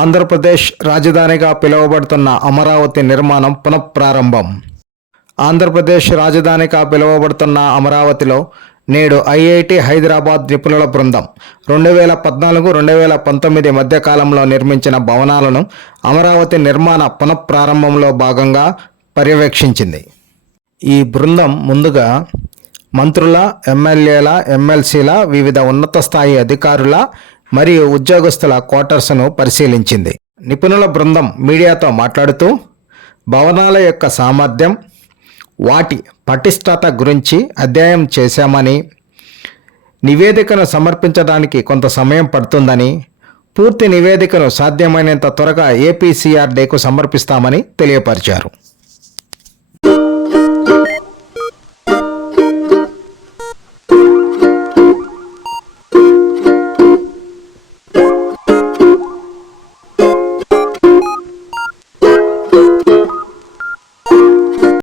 ఆంధ్రప్రదేశ్ రాజధానిగా పిలువబడుతున్న అమరావతి నిర్మాణం పునఃప్రారంభం. ఆంధ్రప్రదేశ్ రాజధానిగా పిలువబడుతున్న అమరావతిలో నేడు ఐఐటి హైదరాబాద్ నిపుణుల బృందం రెండు వేల పద్నాలుగు రెండు వేల పంతొమ్మిది మధ్యకాలంలో నిర్మించిన భవనాలను అమరావతి నిర్మాణ పునఃప్రారంభంలో భాగంగా పర్యవేక్షించింది. ఈ బృందం ముందుగా మంత్రుల ఎమ్మెల్యేల ఎమ్మెల్సీల వివిధ ఉన్నత స్థాయి అధికారుల మరియు ఉద్యోగస్తుల క్వార్టర్స్ను పరిశీలించింది. నిపుణుల బృందం మీడియాతో మాట్లాడుతూ భవనాల యొక్క సామర్థ్యం వాటి పటిష్టత గురించి అధ్యయనం చేశామని నివేదికను సమర్పించడానికి కొంత సమయం పడుతుందని పూర్తి నివేదికను సాధ్యమైనంత త్వరగా ఏపీసీఆర్డీకు సమర్పిస్తామని తెలియపరిచారు.